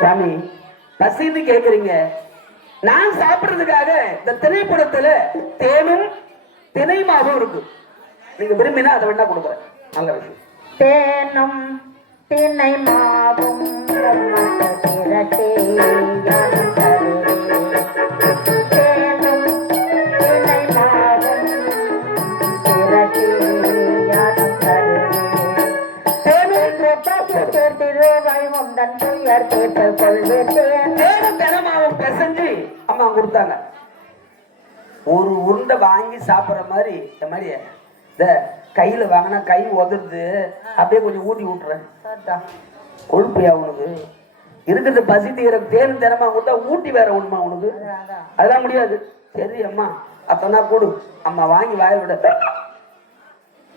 சாமி பசின்னு கேக்குறீங்க. நான் சாப்பிடுறதுக்காக இந்த திரைப்படத்துல தேனும் தினைமாவும் இருக்கு. நீங்க விரும்பினா அதை வேணா கொடுக்குறேன். நல்ல விஷயம். தேனும் தினை மாவும் திரட்டே பெசஞ்சு அம்மா கொடுத்தாங்க. ஒரு உருண்டை வாங்கி சாப்பிடுற மாதிரி இந்த மாதிரி இந்த கையில வாங்கினா கை உதருது, அப்படியே கொஞ்சம் ஊட்டி விட்டுறேன். கொழுப்பியா உனக்கு இருக்கிறது பசி தீர தேன் தினமா கொடுத்தா ஊட்டி வேற ஒண்ணுமா உனக்கு? அதெல்லாம் முடியாது. சரி அம்மா அப்பனா கொடு. அம்மா வாங்கி வாய விட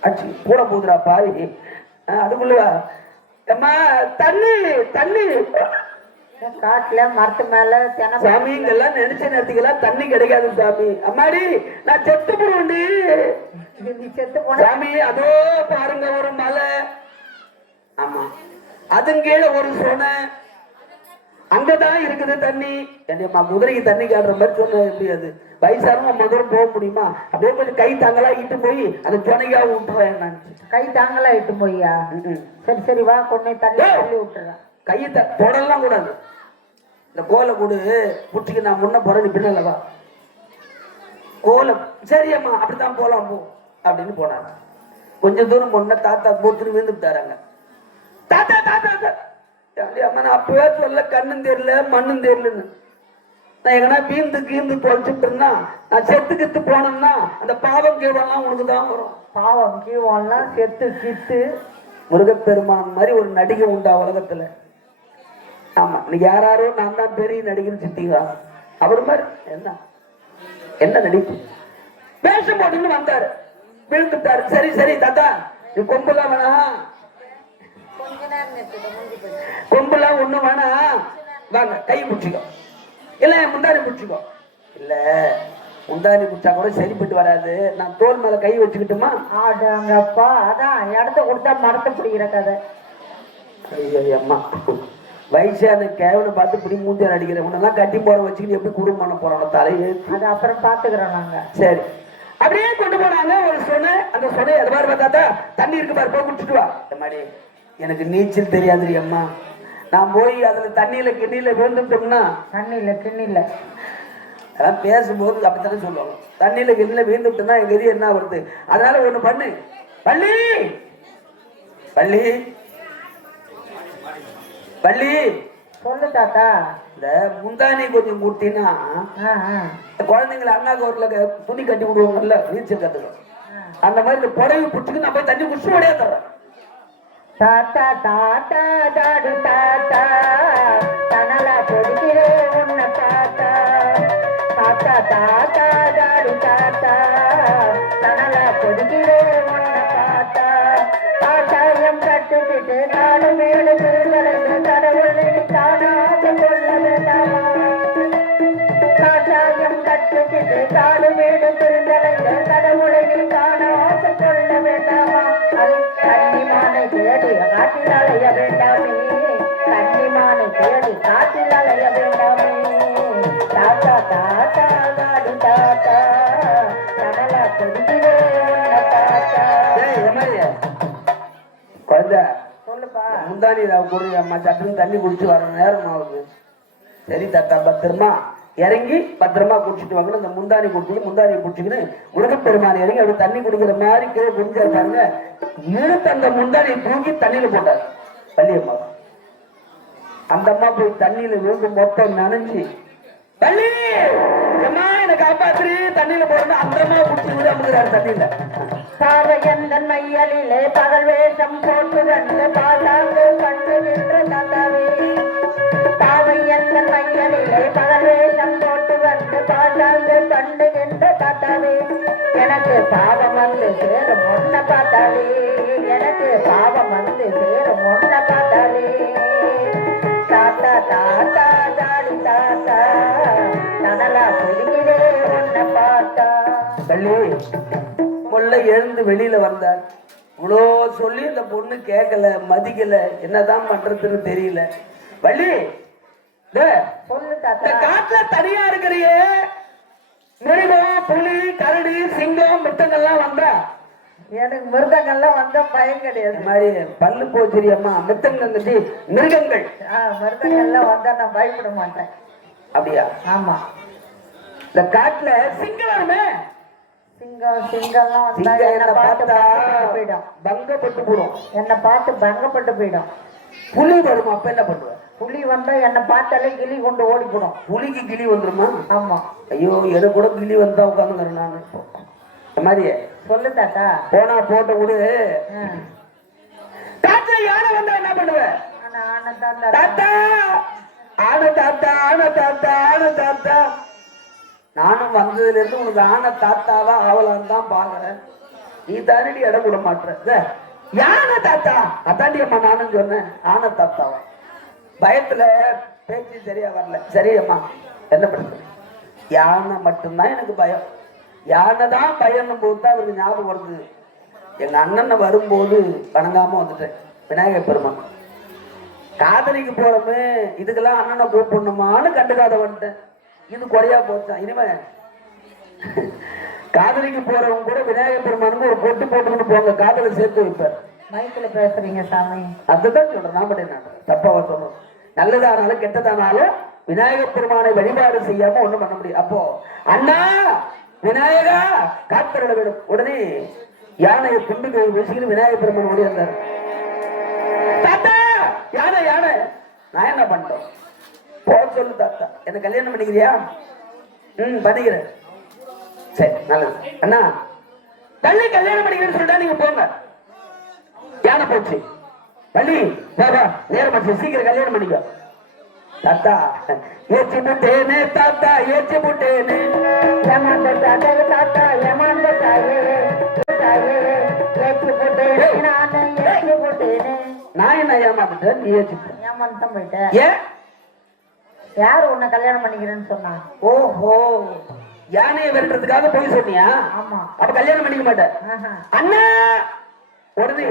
அச்சு கூட போகுதுடா பாவி. அதுக்குள்ள அம்மா தண்ணி தண்ணி காட்டுல மரத்து மேல சாமி இங்கெல்லாம் நினைச்ச நேரத்துக்கெல்லாம் தண்ணி கிடைக்காது சாமி. அம்மாடி நான் செத்து போடுவேன்டி. செத்து போன சாமி அதோ பாருங்க ஒரு மலை, ஆமா அதன் கீழே ஒரு சொனை, அங்கதான் இருக்குது தண்ணி. என்னம்மா குதிரைக்கு தண்ணி காட்டுற மாதிரி சொன்ன எப்படி? அது வயசானவங்க மதுரம் போக முடியுமா? அப்படியே கொஞ்சம் கை தாங்களா இட்டு போய் அந்த சொனைக்கா விட்டுறேன். நான் கை தாங்களா இட்டு போய்யா? சரி சரி வா கொண்டே தண்ணி சொல்லி விட்டுறேன். கையை தொடலாம் கூடாது. இந்த கோலை கூடு புட்டிக்கு நான் முன்ன போறேன், நீ பின்னலவா கோலை. சரி அம்மா அப்படித்தான் போலாம் போ அப்படின்னு போனாங்க. கொஞ்ச தூரம் முன்ன தாத்தா போத்துன்னு விழுந்துட்டாராங்க. தாத்தா தாத்தா அம்மா நான் அப்பவே சொல்ல கண்ணும் தெரியல மண்ணும் தெரியலன்னு. நான் எங்கன்னா வீந்து கீந்து தொலைச்சுட்டுன்னா நான் செத்து கித்து போனேன்னா அந்த பாவம் கீழெல்லாம் உனக்கு தான் வரும். பாவம் கீழெல்லாம் செத்து கித்து. முருகப்பெருமான் மாதிரி ஒரு நடிகை உண்டா உலகத்துல? ஆமா நீங்க யாராரோ நான் தான் பெரிய நடிகர் சித்திங்களா? அவர் மாதிரி என்ன என்ன நடிப்பு வேஷம் போட்டுன்னு வந்தாரு, விழுந்துட்டாரு. சரி சரி தாத்தா நீ கொம்புலாம் வேணாம், கொம்புலாம் ஒண்ணும் வேணாம், வாங்க கை பிடிச்சிக்கோ, இல்ல முந்தானி பிடிச்சிக்கோ. இல்ல முந்தானி பிடிச்சா கூட சரிப்பட்டு வராது, நான் தோல் மேல கை வச்சுக்கிட்டுமா? ஆடாங்கப்பா அதான் இடத்த கொடுத்தா மரத்தை பிடிக்கிற கதை. ஐயோ அம்மா வயசான கேவனை பார்த்து இப்படி மூஞ்சார் அடிக்கிறேன். உன்னெல்லாம் கட்டி போற வச்சுக்கிட்டு எப்படி குடும்பம் பண்ண போறோம் தலையே? அது அப்புறம் பாத்துக்கிறோம் நாங்க. சரி அப்படியே கொண்டு போனாங்க ஒரு சொன்ன. அந்த சொன்ன அது மாதிரி பார்த்தாத்தா தண்ணி இருக்கு பாரு, போய் குடிச்சிட்டு வா. மாதிரி எனக்கு நீச்சல் தெரியாதுரி அம்மா. நான் போய் அதுல தண்ணியில கிண்ணியில விழுந்துட்டோம்னா, தண்ணியில கிண்ணில அதெல்லாம் பேசும்போது அப்படித்தானே சொல்லுவாங்க. தண்ணியில கிண்ணில விழுந்துட்டோம்னா எங்க எது என்ன வருது? அதனால ஒண்ணு பண்ணு பள்ளி பள்ளி பள்ளி சொல்லு தாத்தா. இந்த முந்தானி கொஞ்சம் கூட்டினா குழந்தைங்களை அண்ணா கவர்ல துணி கட்டி விடுவாங்கல்ல நீச்சல் கத்துக்க, அந்த மாதிரி இந்த புடவை பிடிச்சிக்கு நான் போய் தண்ணி குடிச்சு ஓடியா தர்றேன். தாத்தா தாத்தா தாடு தாத்தா தனலா பொடிக்கிறேன் உன்ன தாத்தா. தாத்தா தாத்தா தாடு தாத்தா தனலா பொடிக்கிறேன் உன்ன தாத்தா. தாத்தாயம் கட்டுக்கிட்டு நாடு மேடு திருந்தலைந்து கடவுளை காணாத கொள்ள வேண்டாமா? தாத்தாயம் கட்டுக்கிட்டு காடு மேடு திருந்தலைந்து கடவுளை காணாத கொள்ள வேண்டாமா? அது கன்னிமானை தேடி காட்டில் அலைய வேண்டாமே, கன்னிமானை தேடி காட்டில் அலைய வேண்டாமே. தாத்தா தாத்தா நாடு தாத்தா கடலா தெரிகிறே தாத்தா. குழந்தை சொல்லுப்பா. முந்தானி குடி அம்மா, சட்டுன்னு தண்ணி குடிச்சு வர நேரம் ஆகுது. சரி தாத்தா பத்திரமா இறங்கி பத்திரமா குடிச்சிட்டு வாங்க. இந்த முந்தானி குடிச்சு முந்தானி குடிச்சுக்கின்னு முருகப்பெருமான் இறங்கி அப்படி தண்ணி குடிக்கிற மாதிரி கீழே குடிச்சாரு பாருங்க. இழுத்து அந்த முந்தானியை தூக்கி தண்ணியில போட்டாரு பள்ளியம்மா. அந்த அம்மா போய் தண்ணியில விழுந்து மொத்தம் நனைஞ்சு பள்ளி அம்மா என்னை காப்பாத்து தண்ணியில போறோம். அந்த அம்மா குடிச்சு விடாமுறாரு தண்ணியில. சாவையந்தன் மையலிலே பகல் வேஷம் போட்டு வந்து பாசாங்கு கண்டு நின்று தந்தவே. சாவையந்தன் மையலிலே பகல் வேஷம் போட்டு வந்து பாசாங்கு கண்டு நின்று தந்தவே. எனக்கு பாவம் வந்து சேரும் ஒன்ன பார்த்தாலே, எனக்கு பாவம் வந்து சேரும் ஒன்ன பார்த்தாலே. தாத்தா தாத்தா தாடி தாத்தா தனலா பொறுகிறே ஒன்ன பார்த்தா. பள்ளி கொள்ள எழுந்து வெளியில வந்தார். இவ்வளோ சொல்லி இந்த பொண்ணு கேட்கல மதிக்கல, என்னதான் பண்றதுன்னு தெரியல. வள்ளி டேய், சொல்லு இந்த தாத்தா. காட்டுல தனியா இருக்கிறியே, மிருகம், புலி, கரடி, சிங்கம், மிருகங்கள்லாம் வந்தா எனக்கு மிருகங்கள்லாம் வந்தா பயம் இந்த கிடையாது. மாதிரி பல்லு போச்சுரி அம்மா, மிருகங்கள், மிருகங்கள் மிருகங்கள்லாம் வந்தா நான் பயப்பட மாட்டேன். அப்படியா? ஆமா. இந்த காட்டுல சிங்கம் வருமே, சிங்கம்லாம் வந்தா சிங்கம் என்ன என்ன பார்த்து பார்த்தா பங்கப்பட்டு போயிடும். பங்கப்பட்டு போடும். என்னை பார்த்து பங்கப்பட்டு போயிடும். புலி வருமா, அப்ப என்ன பண்ணுவ? புலி வந்தா என்னை பார்த்தாலே கிளி கொண்டு ஓடி போடும். புலிக்கு கிளி வந்துருமா? ஆமா. ஐயோ, எனக்கு கூட கிளி வந்தா உட்காந்துக்கிறேன் நானு. இந்த மாதிரியே சொல்லு தாத்தா. போனா போட்ட விடு. ஆ. காட்டுல யானை வந்தா என்ன பண்ணுவ? ஆனா ஆனா தாத்தா. தாத்தா, ஆன தாத்தா, ஆன தாத்தா, ஆன தாத்தா. நானும் வந்ததுல இருந்து உனக்கு ஆன தாத்தாவா ஆவலான்னு தான் பாக்குறேன். நீ தானடி இடம் விட மாட்டேற. யானை தாத்தா, அதாண்டி அம்மா நானும் சொன்னேன். ஆன தாத்தாவா? பயத்துல பேச்சு சரியா வரல. சரி அம்மா, என்ன பண்ணுறது? யானை மட்டும்தான் எனக்கு பயம். யானை தான் பயம்னும் போது தான் அவருக்கு ஞாபகம் வருது. எங்க அண்ணன் வரும்போது வணங்காம வந்துட்டேன். விநாயகர் பெருமான் காதலிக்கு போறோமே, இதுக்கெல்லாம் அண்ணனை கூப்பிடணுமான்னு கண்டுக்காத வந்துட்டேன். இது குறையா போச்சான். இனிமே காதலிக்கு போறவங்க கூட விநாயகர் பெருமானுக்கு ஒரு பொட்டு போட்டுக்கிட்டு போங்க, காதலை சேர்த்து வைப்பார். மைக்கில பேசுறீங்க சாமி. அதுதான் சொல்றேன். நான் மட்டும் என்ன தப்பாவா சொல்றேன்? நல்லதானாலும் கெட்டதானாலும் விநாயகர் பெருமானை வழிபாடு செய்யாம ஒண்ணும் பண்ண முடியும். அப்போ அண்ணா விநாயகா காத்திரட வேண்டும். உடனே யானையை துண்டு வச்சுக்கிட்டு விநாயகர் பெருமான் ஓடி வந்தார். தாத்தா, யானை யானை. நான் என்ன பண்ணேன்? போக சொல்லு தாத்தா. என்ன கல்யாணம் பண்ணிக்கிறியா? பண்ணிக்கிறேன். சரி, நல்லது. அண்ணா தள்ளி கல்யாணம் பண்ணிக்கிறேன்னு சொல்லிட்டா நீங்க போங்க. யானை போச்சு. வள்ளி பாபா, நேரம் சீக்கிரம் கல்யாணம் பண்ணிக்கோ. தாத்தா ஏற்றி முட்டேனே, தாத்தா ஏற்றி முட்டேனே. ஏமாந்த தாத்தா, தாத்தா ஏமாந்த தாயே, தாயே ஏற்றி போட்டேனே, நானே ஏற்றி போட்டேனே. நான் என்ன ஏமாந்துட்டேன்? நீ ஏற்றிட்டேன். ஏமாந்தான் போயிட்டேன். ஏன்? யாரு உன்னை கல்யாணம் பண்ணிக்கிறேன்னு சொன்னா? ஓஹோ, யானையை விரட்டுறதுக்காக போய் சொன்னியா? ஆமா. அப்ப கல்யாணம் பண்ணிக்க மாட்டேன். அண்ணா உடனே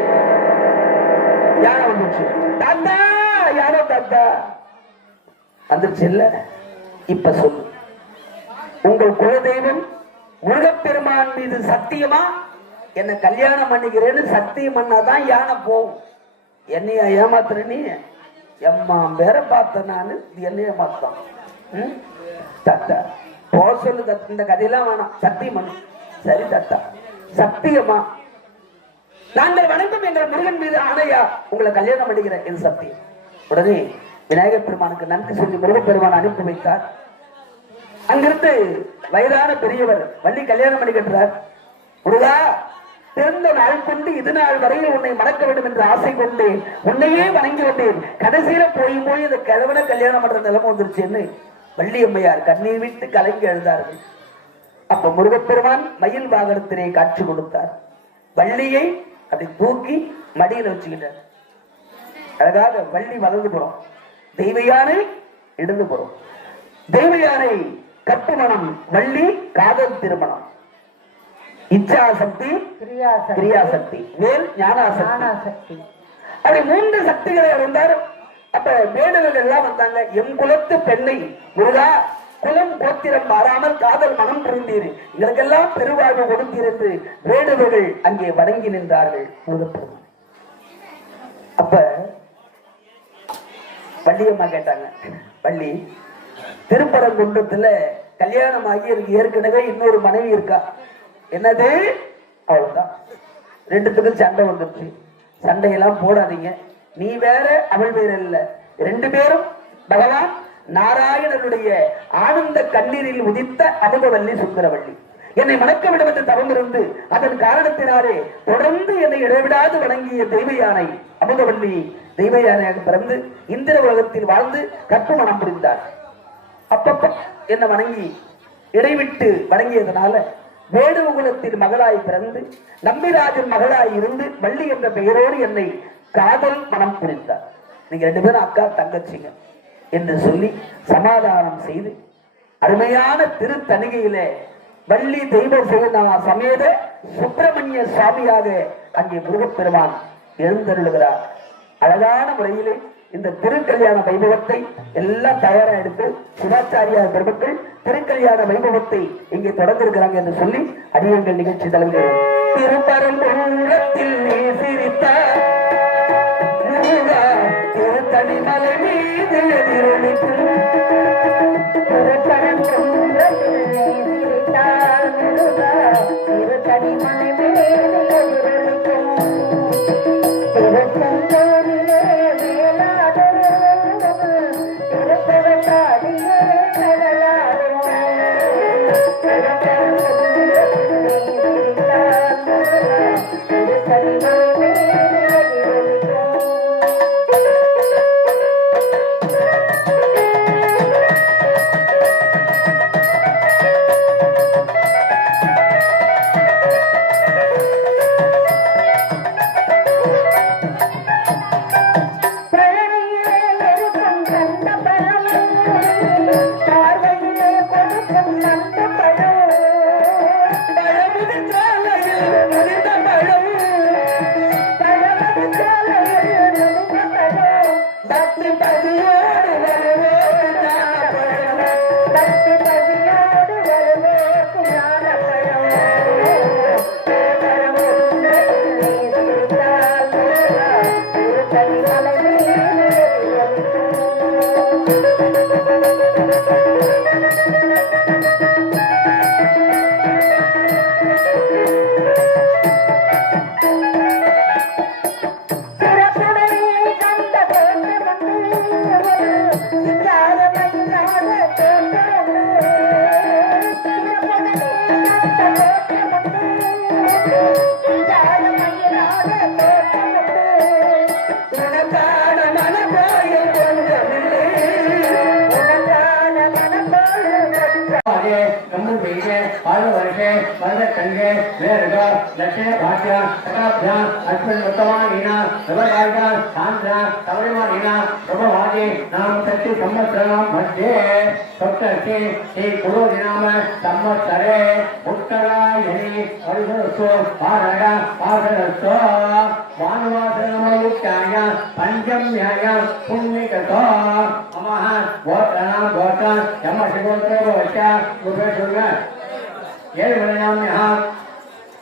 யானை வந்துச்சு. தாத்தா, யாரோ தாத்தா வந்துருச்சு இல்ல? இப்ப சொல்லு, உங்கள் குலதெய்வம் முருகப்பெருமான் மீது சத்தியமா என்ன கல்யாணம் பண்ணிக்கிறேன்னு சத்தியம் பண்ணாதான் யானை போகும். என்னையா ஏமாத்துற நீ? எம்மா வேற பார்த்த நானு, என்னைய ஏமாத்தான். தாத்தா போக சொல்லு தாத்தா, இந்த கதையெல்லாம் வேணாம், சத்தியம் பண்ணு. சரி தாத்தா, சத்தியமா நாங்கள் வணங்கும் எங்கள் முருகன் மீது ஆணையா உங்களை கல்யாணம் பண்ணிக்கிறேன், இது சத்தியம். உடனே விநாயகர் பெருமானுக்கு நன்றி சொல்லி முருகப்பெருமான் அனுப்பி வைத்தார். அங்கிருந்து வயதான பெரியவர் வள்ளி கல்யாணம் பண்ணி கட்டுறார். முருகா, பிறந்த நாள் கொண்டு இது நாள் வரையில் உன்னை மணக்க வேண்டும் என்று ஆசை கொண்டு உன்னையே வணங்கி வந்தேன். கடைசியில போய் இந்த கிழவனை கல்யாணம் பண்ற நிலைமை வந்துருச்சுன்னு வள்ளி அம்மையார் கண்ணீர் விட்டு கலங்கி எழுதார்கள். அப்ப முருகப்பெருமான் மயில் வாகனத்திலே காட்சி கொடுத்தார். வள்ளியை அப்படி தூக்கி மடியில வச்சுக்கிட்டார். அழகாக வள்ளி வளர்ந்து போறோம், தெய்வ யானை இடந்து போறோம். தெய்வ யானை கட்டுமணம், வள்ளி காதல் திருமணம், இச்சாசக்தி கிரியாசக்தி, மேல் ஞானாசக்தி. அப்படி 3 சக்திகளை அறிந்தார். அப்ப வேடுகள் எல்லாம் வந்தாங்க. எம் குலத்து பெண்ணை முருகா, குலம் கோத்திரம் மாறாமல் காதல் மனம் புரிந்தீர், இதற்கெல்லாம் பெருவாழ்வு கொடுத்தீர் என்று வேடுவர்கள் அங்கே வணங்கி நின்றார்கள். முருகப்பெருமான் அப்ப வள்ளியம்மா கேட்டாங்க, வள்ளி, திருப்பரங்குன்றத்துல கல்யாணம் ஆகி எனக்கு ஏற்கனவே இன்னொரு மனைவி இருக்கா, என்னது? அவ்வளவுதான். 2 சண்டை வந்துருச்சு. சண்டையெல்லாம் போடாதீங்க, நீ வேற அவள் வேற இல்ல, 2 பேரும் பகவான் நாராயணனுடைய ஆனந்த கண்ணீரில் உதித்த அமுதவல்லி சுந்தரவள்ளி. என்னை மணக்க விடும் என்று தவம் இருந்து அதன் காரணத்தினாலே தொடர்ந்து என்னை இடைவிடாது வணங்கிய தெய்வ யானை அமுதவல்லி தெய்வ யானையாக பிறந்து இந்திர உலகத்தில் வாழ்ந்து கற்பு மனம் புரிந்தார். அப்பப்ப என்ன வணங்கி இடைவிட்டு வணங்கியதனால வேடுகுலத்தின் மகளாய் பிறந்து நம்பிராஜன் மகளாய் இருந்து வள்ளி என்ற பெயரோடு என்னை காதல் மனம் புரிந்தார். நீங்க 2 பேரும் அக்கா தங்கச்சிங்க என்று சொல்லி சமாதானம் செய்து அருமையான திருத்தணிகையிலே வள்ளி தெய்வ சமேத சுப்பிரமணிய சுவாமியாக அங்கே முருகப்பெருமான் எழுந்தருளுகிறார். அழகான முறையிலே இந்த திருக்கல்யாண வைபவத்தை எல்லாம் தயாரா எடுத்து சிவாச்சாரியார் பெருமக்கள் திருக்கல்யாண வைபவத்தை இங்கே தொடர்ந்திருக்கிறாங்க என்று சொல்லி அடியங்கள் நிகழ்ச்சி தலைவர் திருப்பரம்பூரத்தில் நீ சிரித்தார் திருத்தணிமலை மீது எதிரொலிக்கும் திருத்தணிமலை மீது எதிரொலிக்கும் திருச்செந்தூரிலே வேளாடும் திருப்பரங்காடியே கடலாடும் திருத்தணிமலை மீது எதிரொலிக்கும்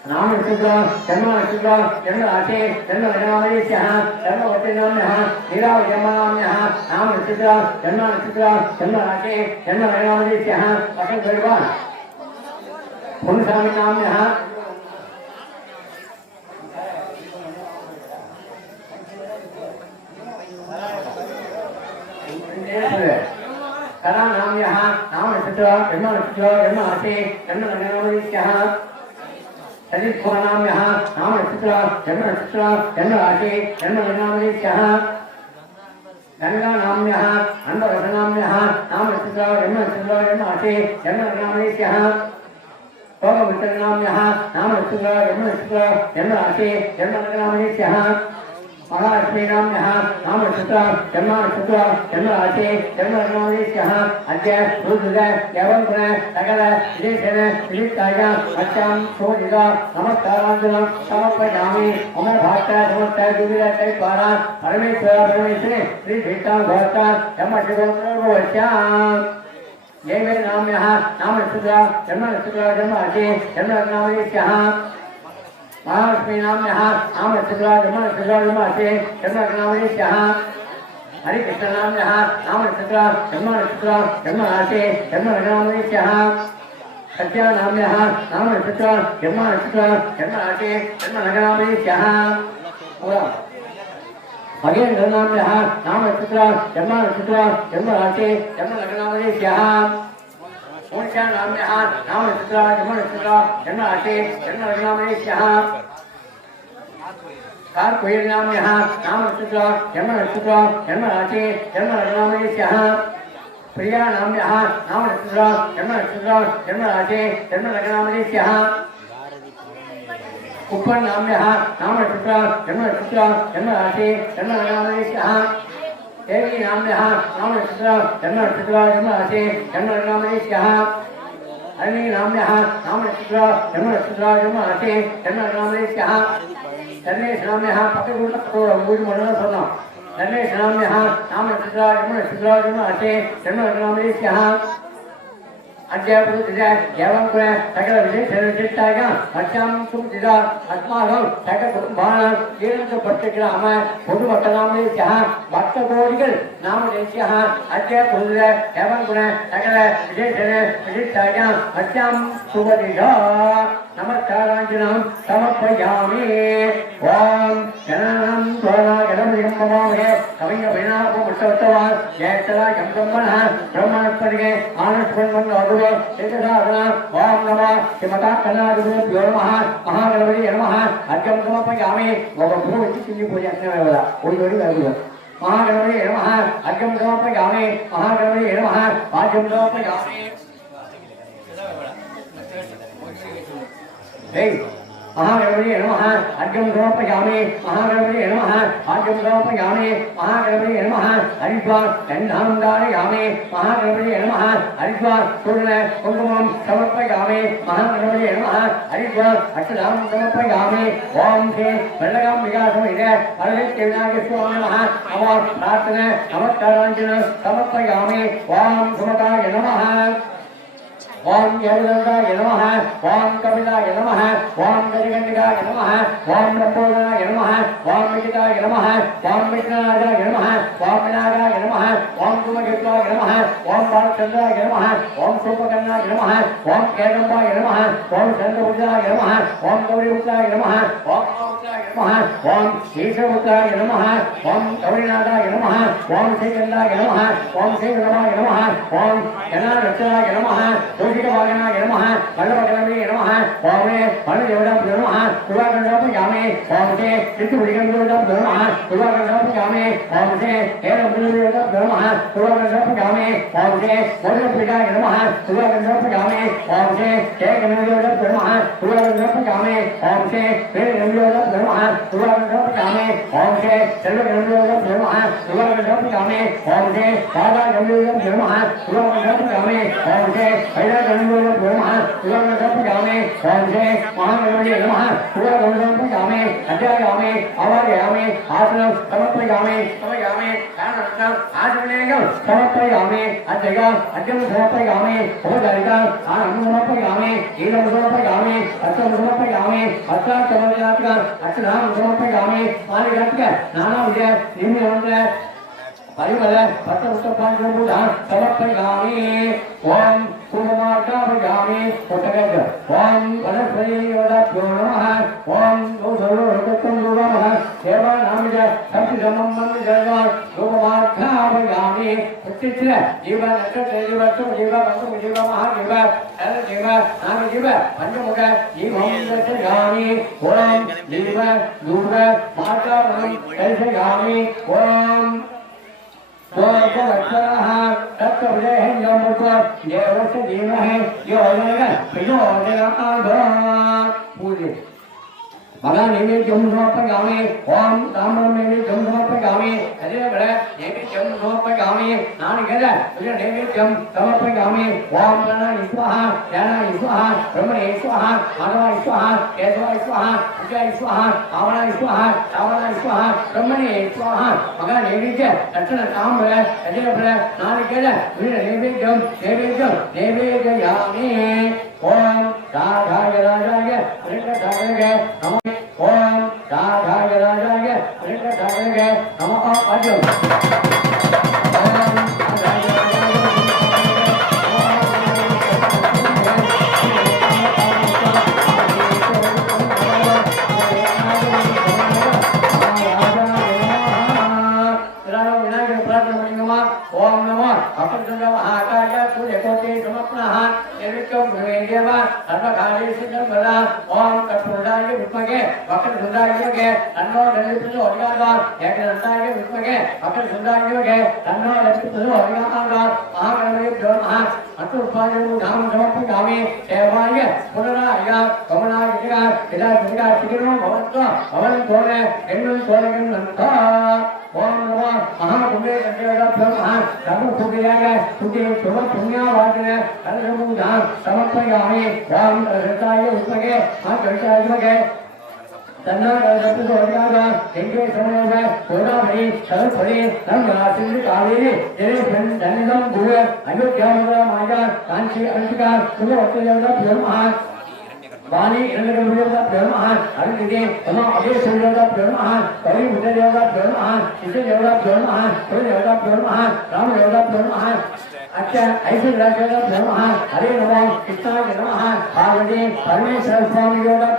नाम नक्षत्र जन्म नक्षत्र जन्म राशि जन्म लग्नामयस्यः जन्मवतिनाम्यः नीरावजन्मनाम्यः नाम नक्षत्र जन्म नक्षत्र जन्म राशि जन्म लग्नामयस्यः अकल भगवान पुंसामिनाम्यः कलानाम्यः नाम नक्षत्र जन्म राशि जन्म लग्नामयस्यः सदित्वानाम्यः नाम नक्षत्र जन्म राशि जन्म लग्नामयस्यः गंगानाम्यः अन्धरसनाम्यः नाम नक्षत्र जन्म राशि जन्म लग्नामयस्यः भोगमित्रनाम्यः नाम नक्षत्र जन्म राशि जन्म लग्नामयस्यः महालक्ष्मीनाम्यः नाम नक्षत्र जन्म राशि जन्म लग्नामयस्यः अद्य रुद्र एवं सकल विशेषण विशिष्टाय मत्स्यां शोधिता नमस्काराञ्जलिं समर्पयामि मम भक्त समस्त दुर्विधै द्वारा परमेश्वरी श्री भीष्टां भवता यमशिवस्य ये नाम्यः नाम नक्षत्र जन्म राशि जन्म लग्नामयस्यः महालक्ष्मीनाम्यः नाम नक्षत्र जन्म राशि जन्म लग्नामयस्यः हरिकृष्णनाम्यः नाम नक्षत्र जन्म राशि जन्म लग्नामयस्यः सत्यानाम्यः नाम नक्षत्र जन्म राशि जन्म लग्नामयस्यः भगेन्द्रनाम्यः नाम नक्षत्र जन्म राशि जन्म लग्नामयस्यः नाम्यः नाम नक्षत्र जन्म राशि जन्म लग्नामयस्यः कार्कुयनाम्यः नाम नक्षत्र जन्म राशि जन्म लग्नामयस्यः प्रियानाम्यः नाम नक्षत्र जन्म राशि जन्म लग्नामयस्यः कुप्पनाम्यः नाम नक्षत्र जन्म राशि जन्म लग्नामयस्यः देवी नाम्यः नाम नक्षत्र जन्म राशि जन्म लग्नामयस्यः हरिणी नाम्यः नाम नक्षत्र जन्म राशि जन्म लग्नामयस्यः धर्मेश नाम्यः पकड़ मंडल नन्हे शनाम्यः नाम नक्षत्रा जन्म अटे जन्म नामदेश्यः अद्य पुरुषः एवं कुल सकल विशेषविशिष्टाय अच्छां सुमतिदा अस्माकं सकल कुटुम्बानां जीवनस्य प्रत्यग्राम पुरुषवट्टनामदेश्यः भक्तकोटिकल नामदेश्यः अद्य पुरुषः एवं कुल सकल विशेषविशिष्टाय अच्छां सुमतिदा नमस्काराञ्जनां समर्पयामि ओम गणानां त्वा गणपतिं नमामहे कविं मुष्टवत्तवा जयतरा ब्रह्मणः ब्रह्मणस्पतिके आनस्पन्मन् अदुवे चेतसाधना ओम नमः श्रीमता कन्नादुभ्यो नमः महागणपति नमः अर्घ्यं समर्पयामि भूमिति चिन्नी पूजा अन्नमेवदा ओडी महागणपति नमः अर्घ्यं समर्पयामि महागणपति नमः पाद्यं समर्पयामि महागणपति नमः अर्घ्यं समर्पयामि महागणपति नमः पाद्यं समर्पयामि महागणपति नमः हरिद्वा गन्धां धारयामि महागणपति नमः हरिद्वा पूर्ण कुङ्कुमं समर्पयामि महागणपति नमः हरिद्वा अक्षतां समर्पयामि ओम श्री वरदकाम्बिका समेत परमेश्वर विनायक स्वामी नमः नमः प्रार्थना नमस्काराञ्जन समर्पयामि ओम सुमताय नमः ओम यदुदंडाय नमः ओम कपिलाय नमः ओम गजगंडिकाय नमः ओम लंबोदराय नमः ओम विजिताय नमः ओम विघ्नराजाय नमः ओम विनायकाय नमः ओम धूमकेतुवाय नमः ओम बालचंद्राय नमः ओम सूर्पकर्णाय नमः ओम केदंबाय नमः ओम चंद्रपुत्राय नमः ओम गौरीपुत्राय नमः ओम गौरीपुत्राय नमः ओम ईशपुत्राय नमः ओम गौरीनाथाय नमः ओम श्रीगंधाय नमः ओम श्रीगणवाय नमः ओम गणारक्षाय नमः वागनाय नमः वल्लभगणपतये नमः ओम वल्लदेवताभ्यो नमः पूर्वागणपयामि ओम से ऋतुभृगणदेवताभ्यो नमः पूर्वागणपयामि ओम से हेरभृगणदेवताभ्यो नमः पूर्वागणपयामि ओम से वल्लभपीठाय नमः पूर्वागणपयामि ओम से हेगणदेवताभ्यो नमः पूर्वागणपयामि ओम से वेदगणदेवताभ्यो नमः पूर्वागणपयामि ओम से सर्वगणदेवताभ्यो नमः पूर्वागणपयामि ओम से दादागणदेवताभ्यो नमः पूर्वागणपयामि ओम से गणपतये नमः पूर्वागणपयामि ओम से महागणपतये नमः पूर्वागणपयामि अध्यायामि आवाहयामि आसनं समर्पयामि समयामि कारणं आचमनेयं समर्पयामि अध्यय अध्यं समर्पयामि भोजनिका आनन्दं समर्पयामि ईदं समर्पयामि अर्थं समर्पयामि अर्थार्थमर्यादिका अक्षरां समर्पयामि मालिकात्मक नानाविध निम्नमन्त्र परिमल पत्रपुष्पाञ्जलिपूजा समर्पयामि ओम पूर्वमार्गाभयामि पुटगज ओम वनस्पतिदेवताभ्यो नमः ओम दोषरोधकं नमः देवानामिज सप्तमं मन्दिरं पूर्वमार्गाभयामि उत्तिष्ठ जीव नक्षत्र जीव बंधु जीव महाजीव अल जीव नाम जीव पंचमुख जीवं दर्शयामि ओम जीव दूर मार्गाभं दर्शयामि ओम स्वागतः तत्त्वविदेहं यमुको देवस्य धीमहि यो न प्रचोदयात् पूज्य भगवान नैवेद्यं समर्पयामि ओम ताम्रं नैवेद्यं समर्पयामि तदेव नैवेद्यं समर्पयामि नारिकेल नैवेद्यं समर्पयामि ओम प्राणाय स्वाहा ज्ञानाय स्वाहा ब्रह्मणे स्वाहा माधवाय स्वाहा केशवाय स्वाहा विजयाय स्वाहा आवनाय स्वाहा रावणाय स्वाहा ब्रह्मणे स्वाहा भगवान नैवेद्य दर्शन ताम्र तदेव नारिकेल नैवेद्यं नैवेद्ययामि ओम राधाय राजाय कृष्णधाय नमः ओम राधाय राजाय कृष्णधाय नमः अजय ओम नमो अपरदंड महाकाय सूर्यकोटि समप्रः निर्विक्रम भवेदेव सर्वकार्येषु सर्वदा ओम तत्पुरुषाय विद्महे वक्रतुण्डाय धीमहि तन्नो दन्ति प्रचोदयात् एकदन्ताय विद्महे वक्रतुण्डाय तन्नो दन्ति प्रचोदयात् महागणपतिभ्यो नमः अतुर्पादं धाम समर्पयामि सेवाय पुनराय गमनाय यदा यदा चिकिनो भवत्वा भवनं तोरे एन्नं तोरेगं नन्ता ओम नमो महाकुंभे गंगेवदाभ्यो नमः सर्वसुखियाय सुखे शुभ पुण्यावादने सर्वमुदां समर्पयामि ओम रजताय विद्महे महागणपताय विद्महे वाणी इन्द्रदेवता ब्रह्मः अरुणिके तम अभेशदेवता ब्रह्मः कवि मुद्रदेवता ब्रह्मः शिशुदेवता ब्रह्मः सूर्यदेवता ब्रह्मः रामदेवता ब्रह्मः अच्छा ऐश्वर्यदेवता ब्रह्मः हरे नमः कृष्णाय नमः पार्वती परमेश्वर स्वामी देवता